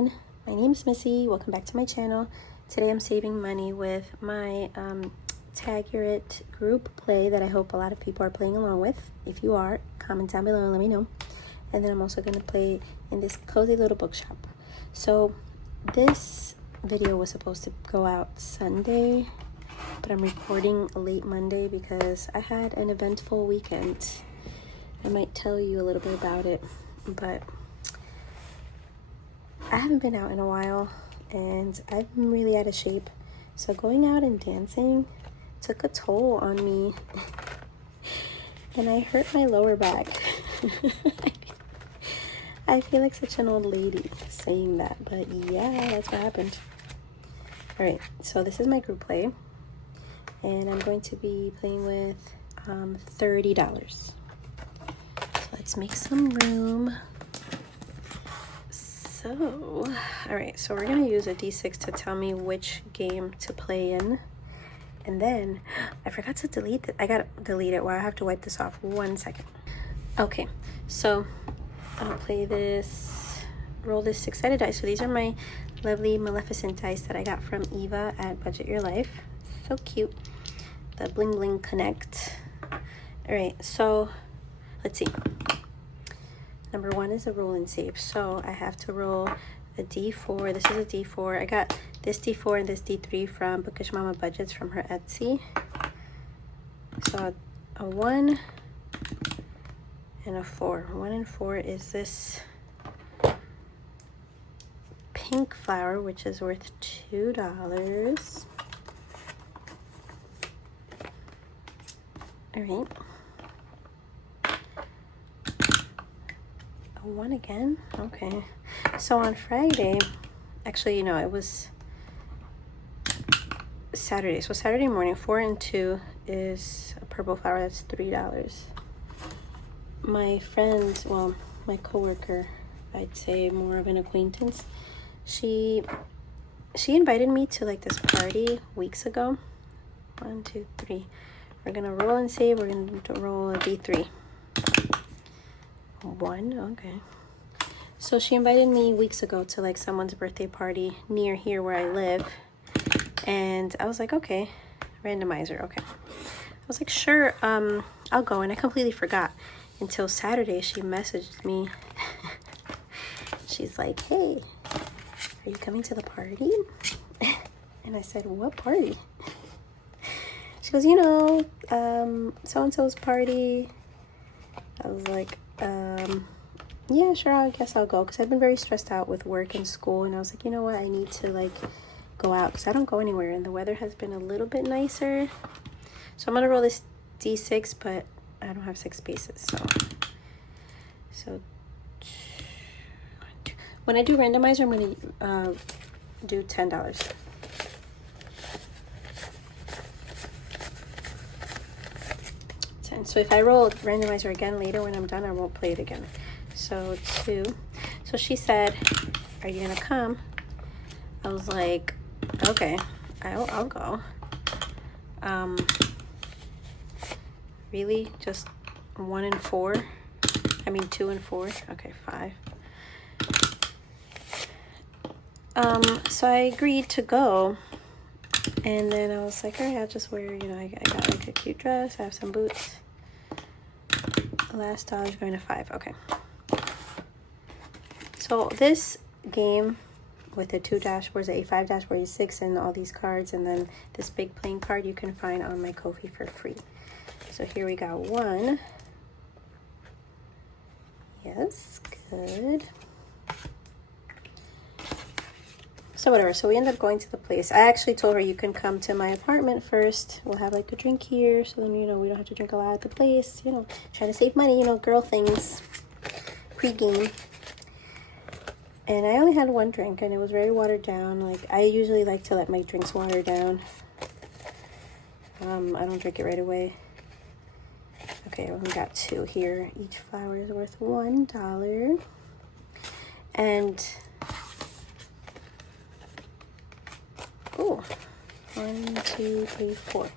everyone, my name is Missy. Welcome back to my channel. Today I'm saving money with my Tag Your It group play that I hope a lot of people are playing along with. If you are, comment down below and let me know. And then I'm also going to play in this cozy little bookshop. So this video was supposed to go out Sunday, but I'm recording late Monday because I had an eventful weekend. I might tell you a little bit about it, but I haven't been out in a while and I've been really out of shape. So going out and dancing took a toll on me and I hurt my lower back. I feel like such an old lady saying that, but yeah, that's what happened. All right, so this is my group play and I'm going to be playing with $30. So let's make some room. So, all right, so we're gonna use a D6 to tell me which game to play in. And then, I forgot to delete it. I gotta delete it. Well, I have to wipe this off. 1 second. Okay, so I'll play this, roll this 6-sided dice. So these are my lovely Maleficent dice that I got from Eva at Budget Your Life. So cute. The Bling Bling Connect. All right, so let's see. Number 1 is a roll and save. So I have to roll a D4. This is a D4. I got this D4 and this D3 from Bookish Mama Budgets from her Etsy. So a 1 and a 4. 1 and 4 is this pink flower, which is worth $2. All right. A 1 again. Okay. So on Friday, actually, you know, it was Saturday. So Saturday morning, 4 and 2 is a purple flower. That's $3. My friend, well, my coworker, I'd say more of an acquaintance, she invited me to like this party weeks ago. 1, 2, 3. We're gonna roll and save. We're gonna roll a D3. 1, okay. So she invited me weeks ago to like someone's birthday party near here where I live. And I was like, okay, randomizer, okay. I was like, sure, I'll go. And I completely forgot until Saturday. She messaged me. She's like, hey, are you coming to the party? And I said, what party? She goes, you know, so-and-so's party. I was like, yeah, sure, I guess I'll go, because I've been very stressed out with work and school, and I was like, you know what, I need to like go out because I don't go anywhere, and the weather has been a little bit nicer. So I'm gonna roll this D6, but I don't have 6 spaces, so when I do randomizer, I'm gonna do $10. So if I roll randomizer again later when I'm done, I won't play it again. So 2. So she said, are you gonna come? I was like, okay, I'll go. Really, just 1 and 4? I mean 2 and 4. Okay, 5. So I agreed to go, and then I was like, all right, I'll just wear, you know, I got like a cute dress, I have some boots. Last dollar is going to 5. Okay. So this game with the 2 dashboards, the A5 dashboard, A6, and all these cards, and then this big playing card you can find on my Ko-fi for free. So here we got 1. Yes, good. So whatever, so we end up going to the place. I actually told her you can come to my apartment first. We'll have like a drink here, so then, you know, we don't have to drink a lot at the place. You know, trying to save money, you know, girl things, pre-game. And I only had 1 drink, and it was very watered down. Like, I usually like to let my drinks water down. I don't drink it right away. Okay, we only got 2 here. Each flower is worth $1. And oh, 1, 2, 3, 4.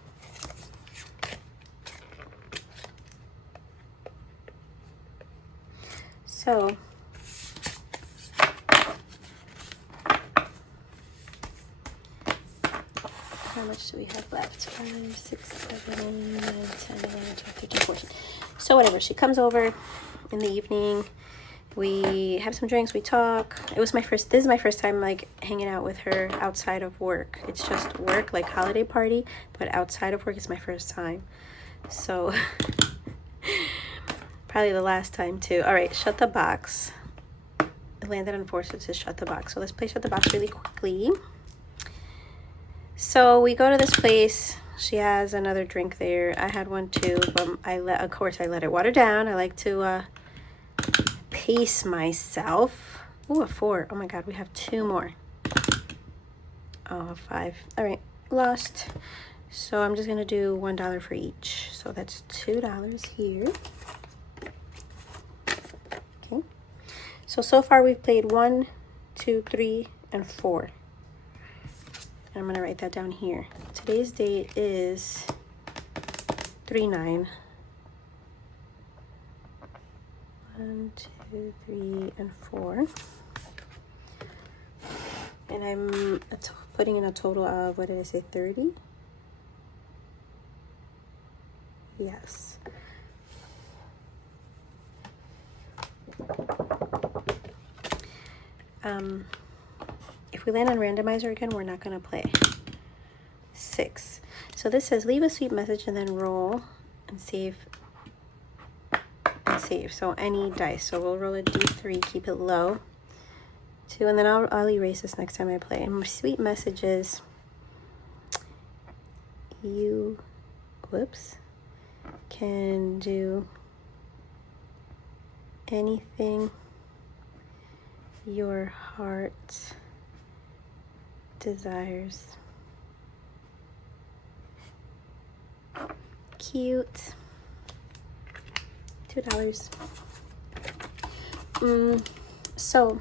So how much do we have left? 5, 6, 7, 8, 9, 10, 11, 12, 13, 14. So whatever, she comes over in the evening. We have some drinks, we talk. This is my first time like hanging out with her outside of work. It's just work, like holiday party, but outside of work it's my first time. So probably the last time too. All right, shut the box. It landed on 4, so it says shut the box. So let's play shut the box really quickly. So we go to this place. She has another drink there. I had one too, but of course I let it water down. I like to pace myself. Ooh, a 4. Oh my god, we have 2 more. Oh, 5. All right, lost. So I'm just gonna do $1 for each. So that's $2 here. Okay. So far we've played 1, 2, 3, and 4. And I'm gonna write that down here. Today's date is 3/9. 1, 2, 3, and 4. And I'm putting in a total of, what did I say, 30? Yes. If we land on randomizer again, we're not gonna play. 6. So this says leave a sweet message and then roll and save. So any dice. So we'll roll a d3, keep it low. 2, and then I'll erase this next time I play. And my sweet message is you, whoops, can do anything your heart desires. Cute. $2. So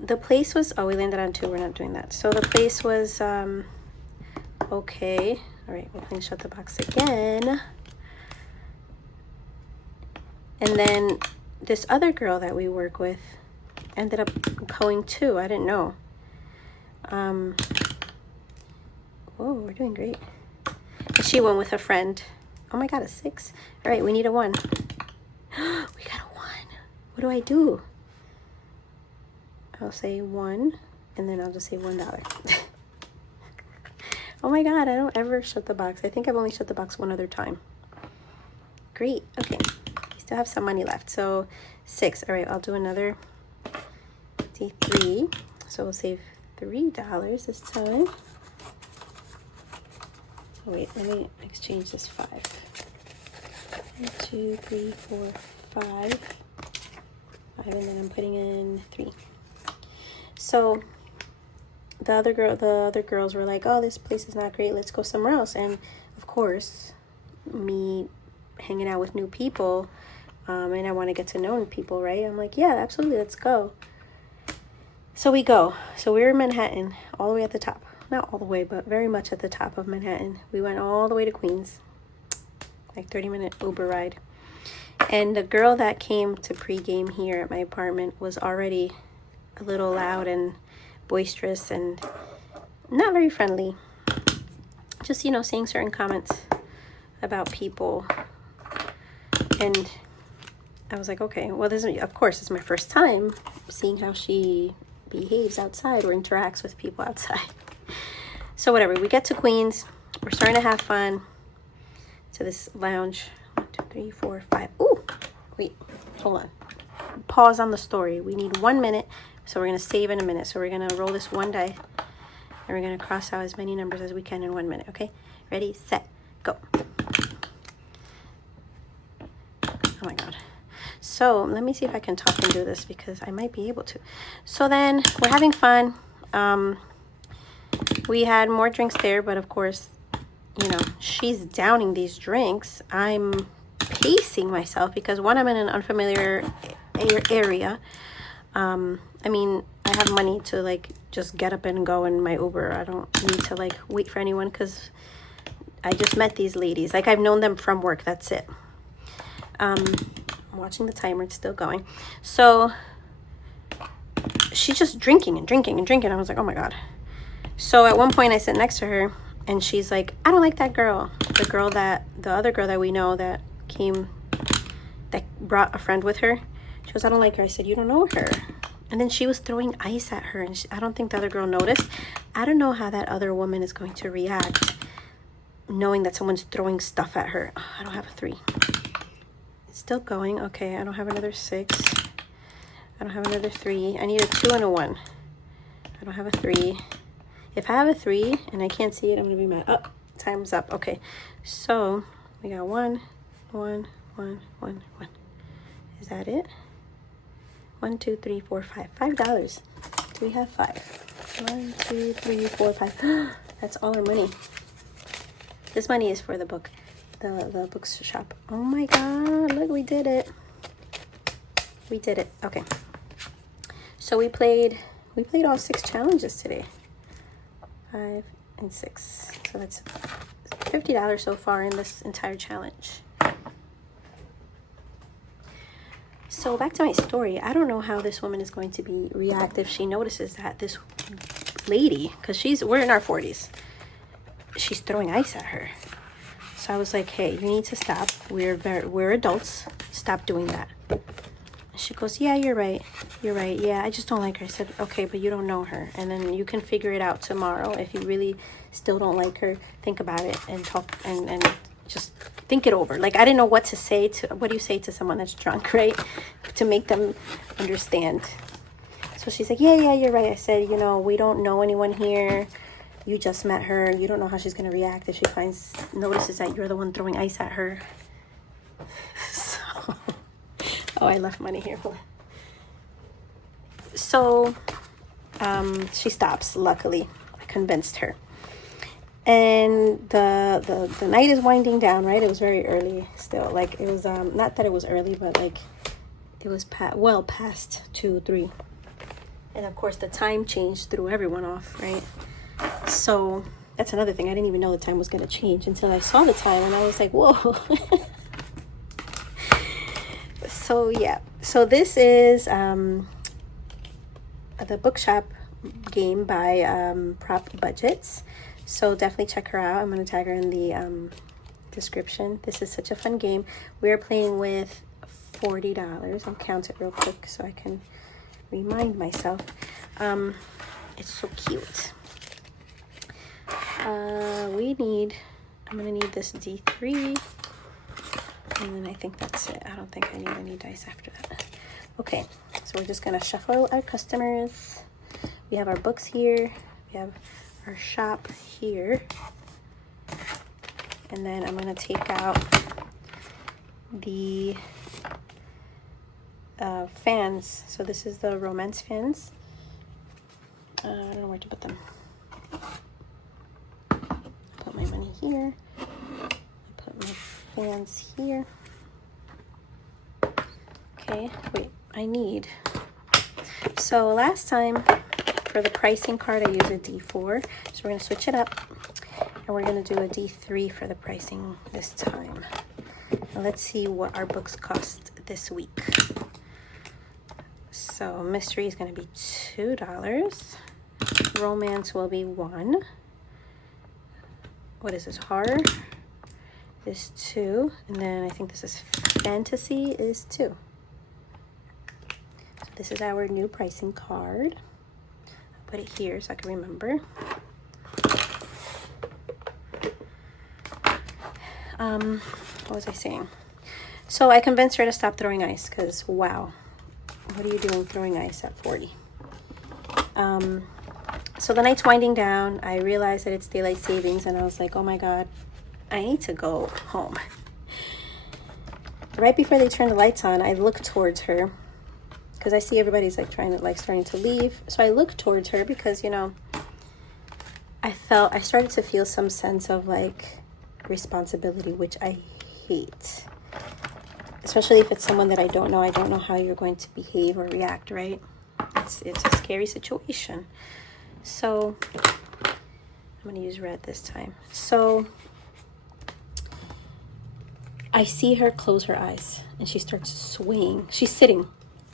the place was, oh, we landed on 2, we're not doing that. So the place was okay. All right, we're playing shut the box again. And then this other girl that we work with ended up going too. I didn't know. Whoa, we're doing great. And she went with a friend. Oh my god, a 6. All right, we need a 1. We got a 1. What do I do? I'll say 1, and then I'll just say $1. Oh my god, I don't ever shut the box. I think I've only shut the box one other time. Great. Okay, we still have some money left. So 6. All right, I'll do another D3. So we'll save $3 this time. Oh, wait, let me exchange this 5. 1, 2, 3, 4, 5. 5, and then I'm putting in 3. So the other girls were like, oh, this place is not great, let's go somewhere else. And of course, me hanging out with new people, and I want to get to know people, right? I'm like, yeah, absolutely, let's go. So we go. So we're in Manhattan, all the way at the top. Not all the way, but very much at the top of Manhattan. We went all the way to Queens, like 30-minute Uber ride. And the girl that came to pregame here at my apartment was already a little loud and boisterous and not very friendly. Just, you know, saying certain comments about people. And I was like, okay, well, this is, of course, it's my first time seeing how she behaves outside or interacts with people outside. So whatever, we get to Queens. We're starting to have fun. To this lounge. 1, 2, 3, 4, 5. Ooh, wait, hold on. Pause on the story. We need 1 minute, so we're gonna save in a minute. So we're gonna roll this 1 die, and we're gonna cross out as many numbers as we can in 1 minute. Okay, ready, set, go. Oh my god. So let me see if I can talk and do this, because I might be able to. So then we're having fun. We had more drinks there, but of course, you know, she's downing these drinks. I'm pacing myself because, one, I'm in an unfamiliar area. I mean, I have money to like just get up and go in my Uber. I don't need to like wait for anyone because I just met these ladies. Like, I've known them from work. That's it. I'm watching the timer. It's still going. So she's just drinking and drinking and drinking. I was like, oh my God. So at one point I sit next to her and she's like, I don't like that girl. The other girl that we know that brought a friend with her. She goes, I don't like her. I said, you don't know her. And then she was throwing ice at her, and I don't think the other girl noticed. I don't know how that other woman is going to react knowing that someone's throwing stuff at her. Oh, I don't have a 3. It's still going. Okay, I don't have another 6. I don't have another 3. I need a 2 and a 1. I don't have a 3. If I have a 3 and I can't see it, I'm going to be mad. Oh, time's up. Okay, so we got 1, 1, 1, 1, 1. Is that it? 1, 2, 3, 4, 5. $5. Do we have 5? 1, 2, 3, 4, 5. That's all our money. This money is for the book, the BookShop. Oh my God! Look, we did it. We did it. Okay. So we played all 6 challenges today. 5 and 6. So that's $50 so far in this entire challenge. So back to my story. I don't know how this woman is going to react if she notices that this lady, because we're in our 40s, she's throwing ice at her. So I was like, hey, you need to stop. We're adults. Stop doing that. And she goes, yeah, you're right. You're right. Yeah, I just don't like her. I said, okay, but you don't know her. And then you can figure it out tomorrow. If you really still don't like her, think about it and talk and just think it over. Like, I didn't know what to say what do you say to someone that's drunk, right? To make them understand. So she's like, yeah, you're right. I said, we don't know anyone here. You just met her. You don't know how she's going to react if she notices that you're the one throwing ice at her. So, oh, I left money here. So, she stops. Luckily, I convinced her. And the night is winding down, right? It was very early still. Like, it was, not that it was early, but like, it was past 2, 3. And of course, the time change threw everyone off, right? So that's another thing. I didn't even know the time was going to change until I saw the time, and I was like, whoa. So yeah. So this is the BookShop game by Prop Budgets. So definitely check her out. I'm going to tag her in the description. This is such a fun game. We're playing with $40. I'll count it real quick so I can remind myself. It's so cute. I'm going to need this D3. And then I think that's it. I don't think I need any dice after that. Okay, so we're just going to shuffle our customers. We have our books here. We have our shop here. And then I'm going to take out the fans. So this is the romance fans. I don't know where to put them. Put my money here. Put my fans here. Okay, wait, so last time for the pricing card I used a D4, so we're going to switch it up and we're going to do a D3 for the pricing this time. Now let's see what our books cost this week. So mystery is going to be $2. Romance will be $1. What is this? Horror is $2. And then I think this is fantasy is $2. So this is our new pricing card. I'll put it here so I can remember. What was I saying? So I convinced her to stop throwing ice because, wow, what are you doing throwing ice at 40? So the night's winding down. I realized that it's daylight savings and I was like, oh my God, I need to go home. Right before they turn the lights on, I look towards her because I see everybody's like starting to leave. So I look towards her because, I started to feel some sense of like responsibility, which I hate. Especially if it's someone that I don't know. I don't know how you're going to behave or react, right? It's a scary situation. So I'm going to use red this time. So I see her close her eyes and she starts swaying. She's sitting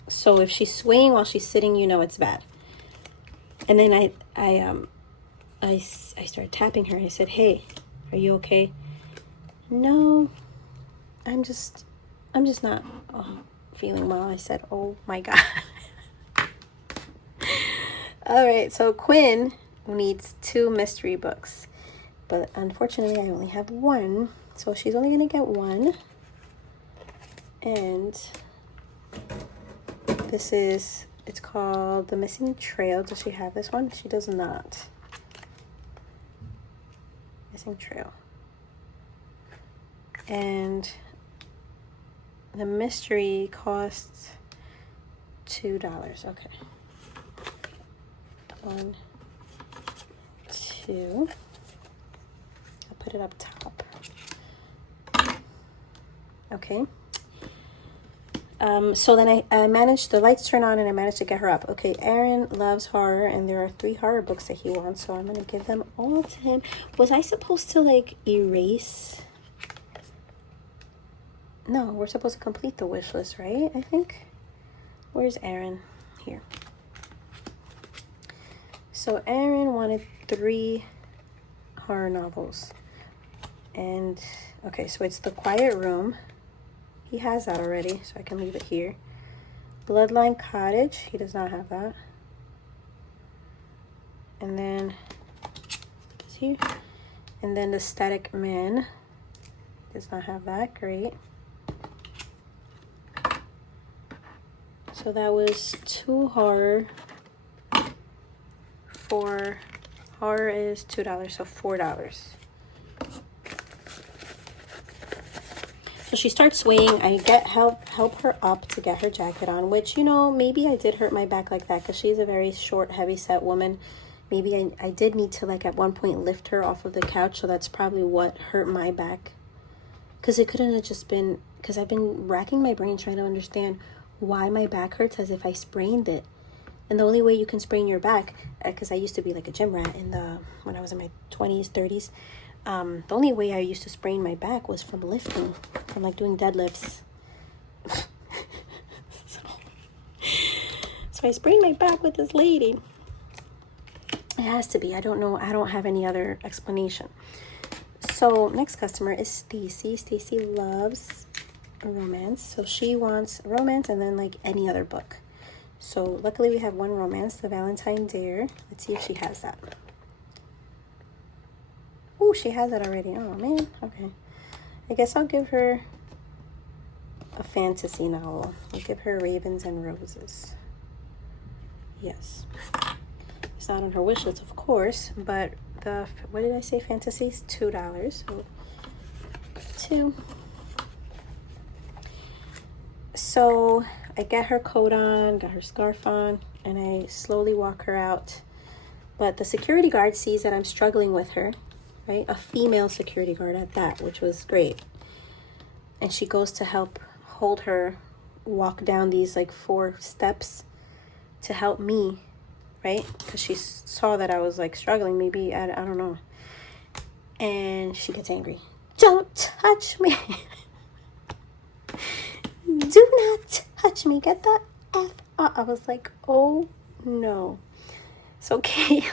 So if she's swaying while she's sitting, you know it's bad. And then I started tapping her. I said, "Hey, are you okay?" "No, I'm just not feeling well." I said, "Oh my God." All right, so Quinn needs 2 mystery books, but unfortunately I only have 1, so she's only gonna get 1. And this is, it's called The Missing Trail. Does she have this one? She does not. Missing Trail. And the mystery costs $2. Okay. 1, 2. I'll put it up top. Okay. So then I managed, the lights turn on and I managed to get her up. Okay, Aaron loves horror and there are 3 horror books that he wants, so I'm going to give them all to him. Was I supposed to like erase? No, we're supposed to complete the wish list, right? I think. Where's Aaron? Here. So Aaron wanted 3 horror novels. And, okay, so it's The Quiet Room. He has that already, so I can leave it here. Bloodline Cottage. He does not have that. And then, it's here. And then The Static Man. Does not have that. Great. So that was 2 horror. For horror is $2, so $4. So she starts swaying. I help her up to get her jacket on, which, you know, maybe I did hurt my back like that because she's a very short, heavy-set woman. Maybe I did need to, like, at one point lift her off of the couch, so that's probably what hurt my back. Because it couldn't have just been, because I've been racking my brain trying to understand why my back hurts as if I sprained it. And the only way you can sprain your back, because I used to be like a gym rat when I was in my 20s, 30s, the only way I used to sprain my back was from lifting, from like doing deadlifts. So I sprained my back with this lady. It has to be. I don't know. I don't have any other explanation. So next customer is Stacy. Stacy loves romance. So she wants romance and then like any other book. So luckily we have 1 romance, The Valentine Dare. Let's see if she has that. Oh, she has it already. Oh, man. Okay. I guess I'll give her a fantasy novel. I'll give her Ravens and Roses. Yes. It's not on her wish list, of course, but what did I say? Fantasy is $2. So 2. So I get her coat on, got her scarf on, and I slowly walk her out. But the security guard sees that I'm struggling with her, right? A female security guard at that, which was great. And she goes to help hold her walk down these like 4 steps to help me, right? Because she saw that I was like struggling, maybe, I don't know. And she gets angry. "Don't touch me." "Do not touch me. Get the F out." I was like, oh no. So Caleb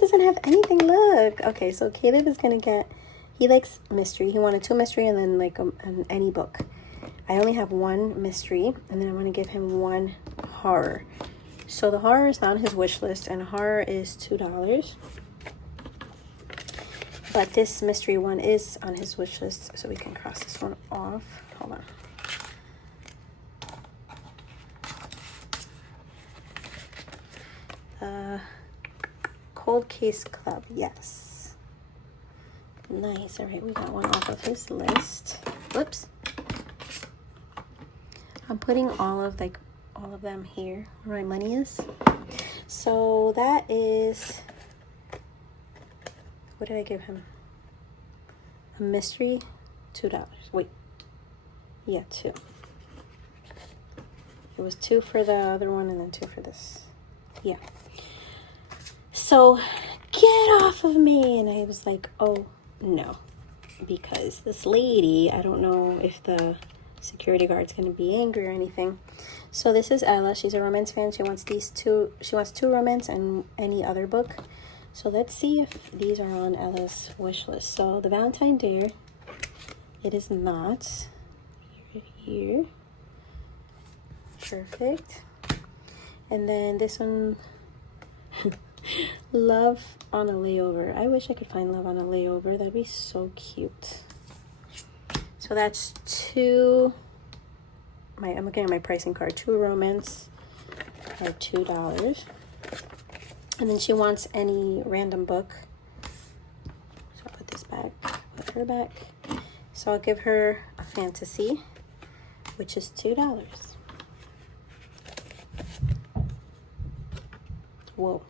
doesn't have anything. Look. Okay, so Caleb is gonna get, he likes mystery. He wanted 2 mystery and then like any book. I only have 1 mystery, and then I'm gonna give him 1 horror. So the horror is not on his wish list, and horror is $2. But this mystery one is on his wish list, so we can cross this one off. Hold on. Cold Case Club, yes. Nice. All right, we got 1 off of his list. Whoops. I'm putting all of them here where my money is. So that is, what did I give him? A mystery, $2. Wait. Yeah, 2. It was 2 for the other one and then 2 for this. Yeah. So, get off of me. And I was like, oh, no. Because this lady, I don't know if the security guard's gonna be angry or anything. So this is Ella. She's a romance fan. She wants two romance and any other book. So let's see if these are on Ella's wish list. So the Valentine Dare, it is not. Here. Perfect. And then this one, Love on a Layover. I wish I could find Love on a Layover. That'd be so cute. So that's two. I'm looking at my pricing card. 2 romance are $2. And then she wants any random book. So I'll put this back, put her back. So I'll give her a fantasy, which is $2. Whoa.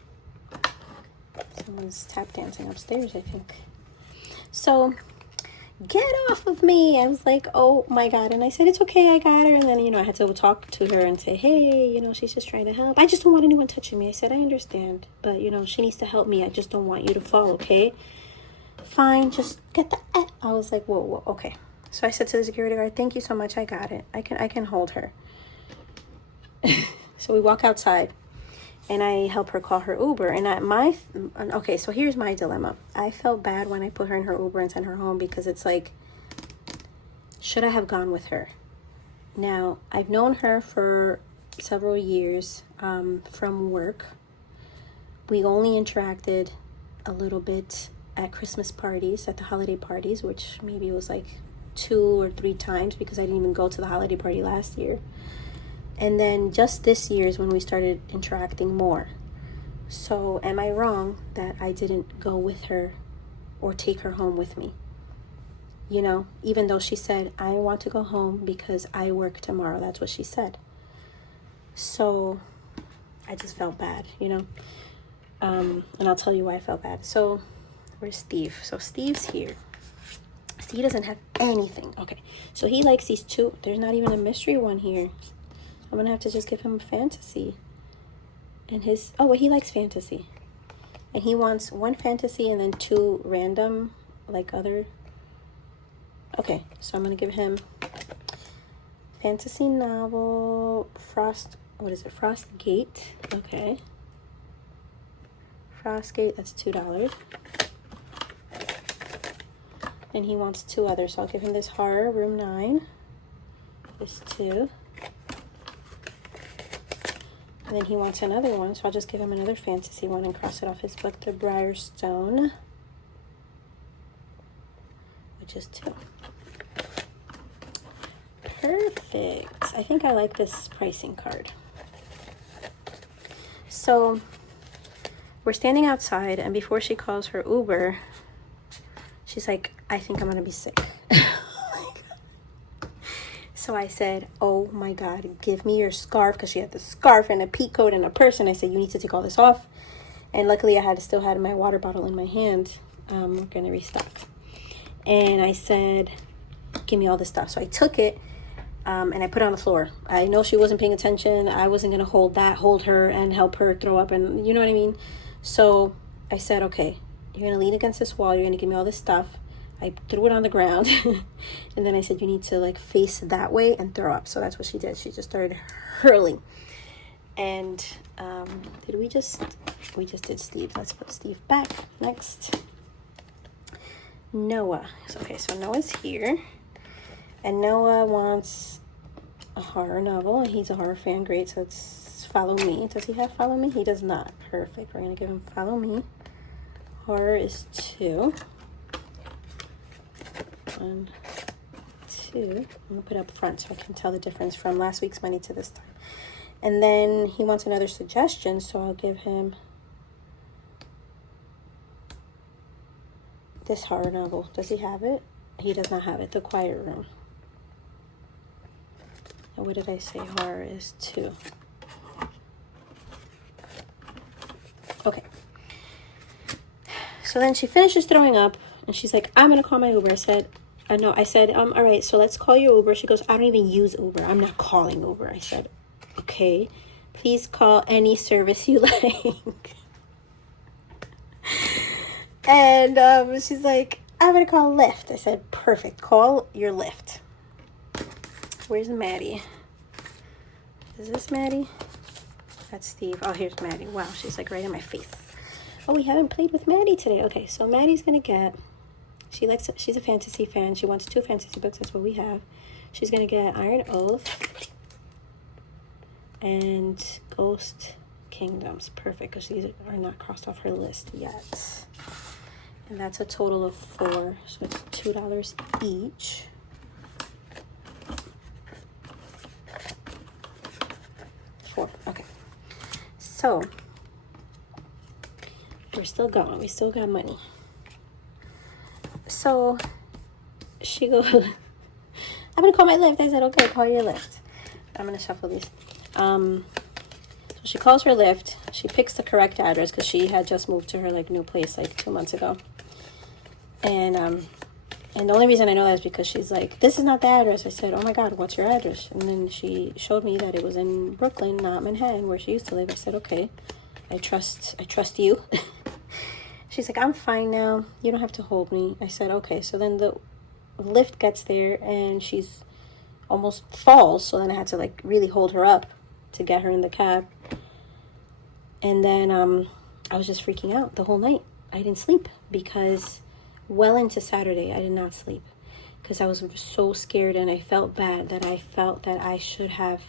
Someone's tap dancing upstairs, I think. So, get off of me. I was like, oh my God. And I said, it's okay, I got her. And then, I had to talk to her and say, hey, she's just trying to help. I just don't want anyone touching me. I said, I understand. But, she needs to help me. I just don't want you to fall, okay? Fine, just get the... I was like, whoa, okay. So I said to the security guard, thank you so much. I got it. I can hold her. So we walk outside. And I help her call her Uber. And okay, so here's my dilemma. I felt bad when I put her in her Uber and sent her home because it's like, should I have gone with her? Now, I've known her for several years from work. We only interacted a little bit at Christmas parties, at the holiday parties, which maybe was like 2 or 3 times because I didn't even go to the holiday party last year. And then just this year is when we started interacting more. So am I wrong that I didn't go with her or take her home with me? Even though she said, I want to go home because I work tomorrow. That's what she said. So I just felt bad, and I'll tell you why I felt bad. So where's Steve? So Steve's here. Steve doesn't have anything. Okay, so he likes these 2. There's not even a mystery one here. I'm gonna have to just give him a fantasy. And he likes fantasy. And he wants 1 fantasy and then 2 random, like other. Okay, so I'm gonna give him fantasy novel, Frostgate. Okay. Frostgate, that's $2. And he wants 2 others, so I'll give him this horror, room 9. This 2. And then he wants another one, so I'll just give him another fantasy one and cross it off his book, The Briarstone, which is 2. Perfect. I think I like this pricing card. So we're standing outside, and before she calls her Uber, she's like, I think I'm going to be sick. So I said, oh my God, give me your scarf, because she had the scarf and a pea coat and a purse. And I said, you need to take all this off. And luckily I still had my water bottle in my hand. We're going to restock. And I said, give me all this stuff. So I took it and I put it on the floor. I know she wasn't paying attention. I wasn't going to hold her and help her throw up. And you know what I mean? So I said, okay, you're going to lean against this wall. You're going to give me all this stuff. I threw it on the ground. And then I said, you need to face that way and throw up. So that's what she did. She just started hurling. And we just did Steve. Let's put Steve back. Next, Noah. Okay, so Noah's here. And Noah wants a horror novel. And he's a horror fan. Great. So it's Follow Me. Does he have Follow Me? He does not. Perfect. We're going to give him Follow Me. Horror is 2. 1, 2. I'm going to put it up front so I can tell the difference from last week's money to this time. And then he wants another suggestion, so I'll give him this horror novel. Does he have it? He does not have it. The Quiet Room. And what did I say? Horror is 2. Okay. So then she finishes throwing up, and she's like, I'm going to call my Uber. I said, all right, so let's call your Uber. She goes, I don't even use Uber. I'm not calling Uber. I said, okay, please call any service you like. And she's like, I'm going to call Lyft. I said, perfect. Call your Lyft. Where's Maddie? Is this Maddie? That's Steve. Oh, here's Maddie. Wow, she's like right in my face. Oh, we haven't played with Maddie today. Okay, so Maddie's gonna get, she's a fantasy fan. She wants 2 fantasy books. That's what we have. She's gonna get Iron Oath and Ghost Kingdoms. Perfect, because these are not crossed off her list yet. And that's a total of 4, so it's $2 each. Okay, so we're still going. We still got money. So she goes, I'm gonna call my Lyft. I said, okay, call your Lyft. I'm gonna shuffle these. So she calls her Lyft. She picks the correct address because she had just moved to her like new place like 2 months ago. And the only reason I know that is because she's like, this is not the address. I said, oh my God, what's your address? And then she showed me that it was in Brooklyn, not Manhattan, where she used to live. I said, okay, I trust you. She's like, I'm fine now. You don't have to hold me. I said, okay. So then the Lyft gets there and she's almost falls. So then I had to like really hold her up to get her in the cab. And then I was just freaking out the whole night. I didn't sleep because well into Saturday, I did not sleep because I was so scared and I felt bad that I felt that I should have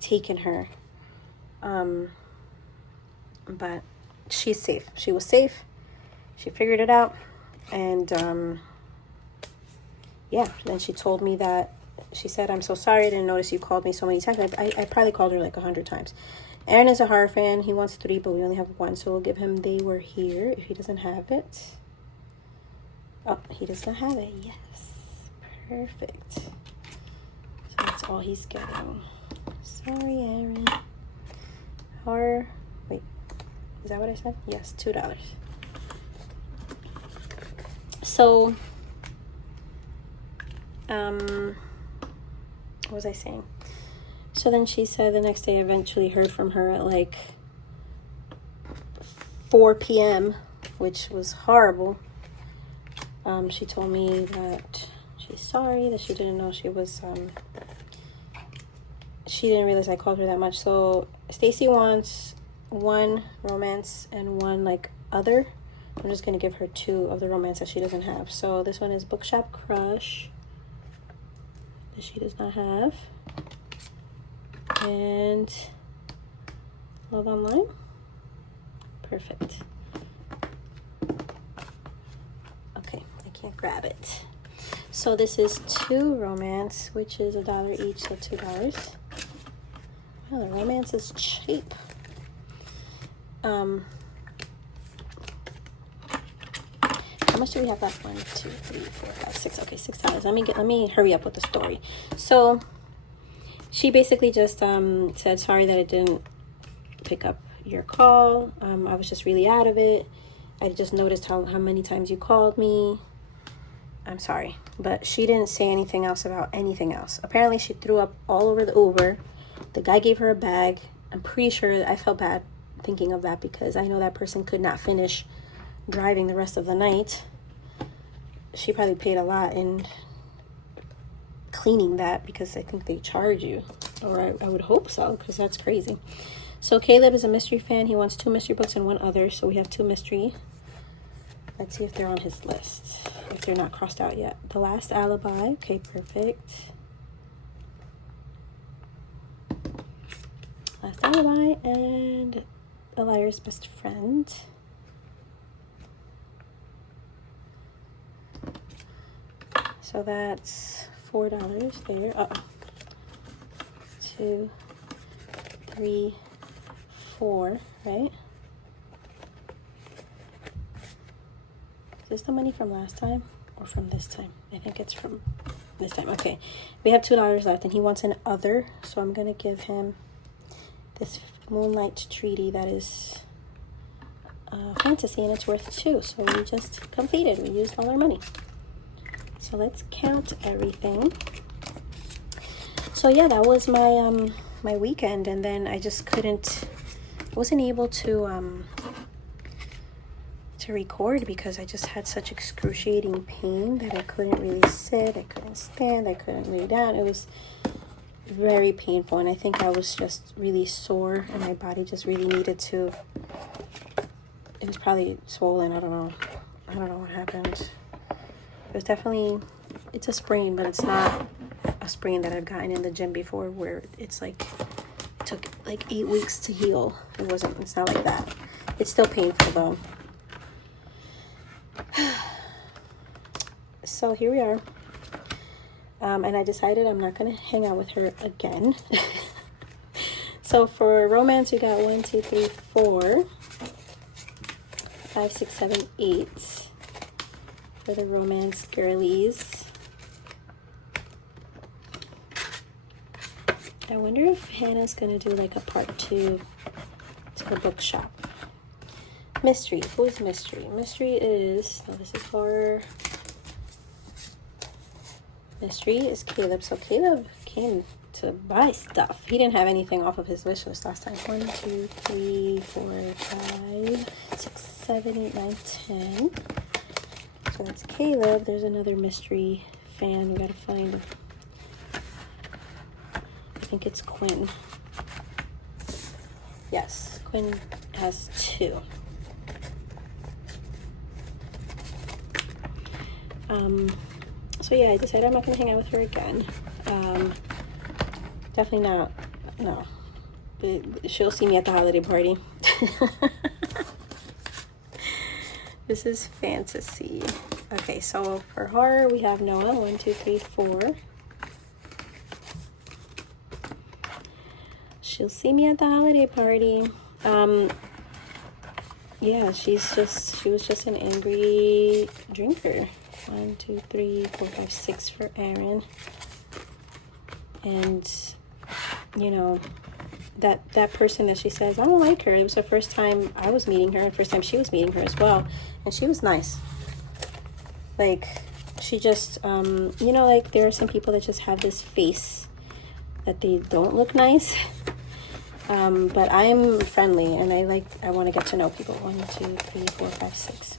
taken her. But she's safe. She was safe. She figured it out. And yeah, then she told me that, she said, I'm so sorry. I didn't notice you called me so many times. I probably called her like 100 times. Aaron is a horror fan. He wants 3, but we only have 1. So we'll give him They Were Here if he doesn't have it. Oh, he does not have it. Yes. Perfect. So that's all he's getting. Sorry, Aaron. Horror. Wait. Is that what I said? Yes, $2. So, what was I saying? So then she said the next day I eventually heard from her at like 4 p.m., which was horrible. She told me that she's sorry, that she didn't know she was, she didn't realize I called her that much. So Stacy wants 1 romance and 1 like other. I'm just going to give her 2 of the romance that she doesn't have. So this one is BookShop Crush that she does not have. And Love Online. Perfect. Okay, I can't grab it. So this is 2 romance, which is $1 each, so $2. Wow, the romance is cheap. How much do we have left? 1, 2, 3, 4, 5, 6. Okay, $6. Let me hurry up with the story. So she basically just said sorry that I didn't pick up your call. I was just really out of it. I just noticed how many times you called me. I'm sorry, but she didn't say anything else about anything else. Apparently she threw up all over the Uber. The guy gave her a bag. I'm pretty sure I felt bad thinking of that because I know that person could not finish driving the rest of the night. She probably paid a lot in cleaning that because I think they charge you, or I would hope so, because that's crazy. So Caleb is a mystery fan. He wants 2 mystery books and 1 other, so we have 2 mystery. Let's see if they're on his list, if they're not crossed out yet. The Last Alibi. Okay, perfect. Last Alibi and A Liar's Best Friend. So that's $4 there. 2, 3, 4, right? Is this the money from last time or from this time? I think it's from this time. Okay, we have $2 left and he wants an other, so I'm gonna give him this Moonlight Treaty that is fantasy and it's worth 2. So we just completed. We used all our money. So let's count everything. So yeah, that was my my weekend, and then I just couldn't, I wasn't able to to record because I just had such excruciating pain that I couldn't really sit, I couldn't stand, I couldn't lay down. It was very painful, and I think I was just really sore, and my body just really needed to, it was probably swollen. I don't know what happened. It was definitely, it's a sprain, but it's not a sprain that I've gotten in the gym before where it's like, it took like 8 weeks to heal. It's not like that. It's still painful though. So here we are. And I decided I'm not going to hang out with her again. So for romance, we got 1, 2, 3, 4, 5, 6, 7, 8 for the romance girlies. I wonder if Hannah's going to do like a part 2 to the bookshop. Mystery. Who's Mystery? Mystery is, no, this is for, Mystery is Caleb. So Caleb came to buy stuff. He didn't have anything off of his wish list last time. 1, 2, 3, 4, 5, 6, 7, 8, 9, 10. So that's Caleb. There's another Mystery fan. We gotta find, I think it's Quinn. Yes, Quinn has 2. So yeah, I decided I'm not going to hang out with her again. Definitely not, no. She'll see me at the holiday party. This is fantasy. Okay, so for horror, we have Noah, 1, 2, 3, 4. She'll see me at the holiday party. Yeah, she was just an angry drinker. 1, 2, 3, 4, 5, 6 for Aaron. And you know, that person that she says, I don't like her. It was the first time I was meeting her and first time she was meeting her as well. And she was nice. Like, she just, you know, like there are some people that just have this face that they don't look nice. But I'm friendly and I want to get to know people. 1, 2, 3, 4, 5, 6.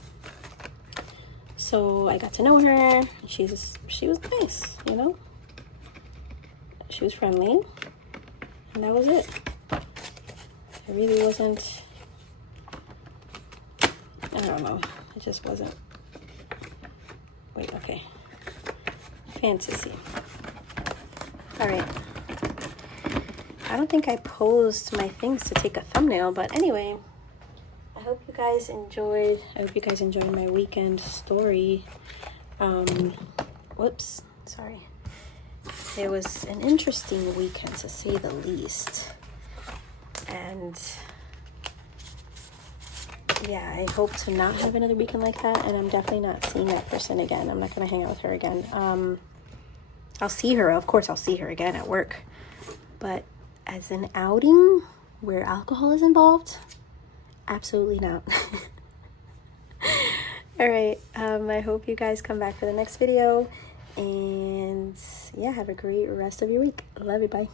So I got to know her. She was nice, you know. She was friendly, and that was it. It really wasn't. I don't know. It just wasn't. Wait. Okay. Fantasy. All right. I don't think I posed my things to take a thumbnail, but anyway. I hope you guys enjoyed my weekend story. Whoops, sorry. It was an interesting weekend to say the least. And yeah, I hope to not have another weekend like that, and I'm definitely not seeing that person again. I'm not going to hang out with her again. I'll see her, of course I'll see her again at work. But as an outing where alcohol is involved, absolutely not. All right, I hope you guys come back for the next video, and yeah, have a great rest of your week. Love you. Bye.